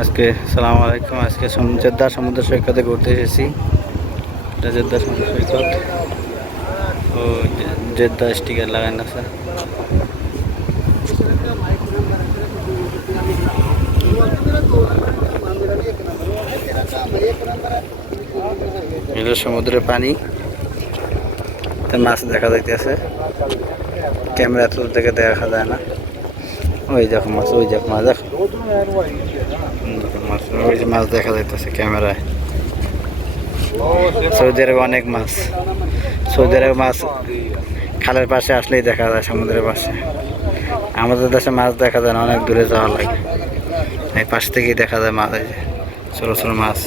আজকে সালাম আলাইকুম। আজকে জেদ্দা সমুদ্র সৈকতে ঘুরতে এসেছি। এটা জেদ্দা সমুদ্র সৈকত ও জেদ্দা স্টিকার লাগানো আছে। এটা সমুদ্রের পানি, মাছ দেখা যাইতেছে। ক্যামেরা তুল থেকে দেখা যায় না। ওই দেখো মাছ, ওই দেখো মাছ, দেখো মাছ, ওই যে মাছ দেখা যাইতেছে ক্যামেরায়। সৌদি আরবে অনেক মাছ। সৌদি আরবে মাছ খালের পাশে আসলেই দেখা যায়, সমুদ্রের পাশে। আমাদের দেশে মাছ দেখা যায় না, অনেক দূরে যাওয়া লাগে। এই পাশ থেকেই দেখা যায় মাছ, এই যে ছোটো ছোটো মাছ।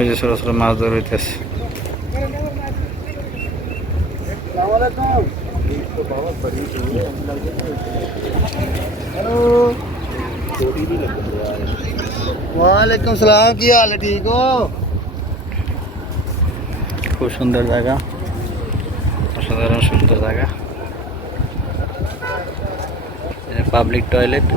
এই যে ছোটো ছোটো মাছ ধরে হইতেছে। वालेकुम सलाम, की हाल है? ठीक हो? খুব সুন্দর জায়গা, অসাধারণ সুন্দর জায়গা। Public toilet.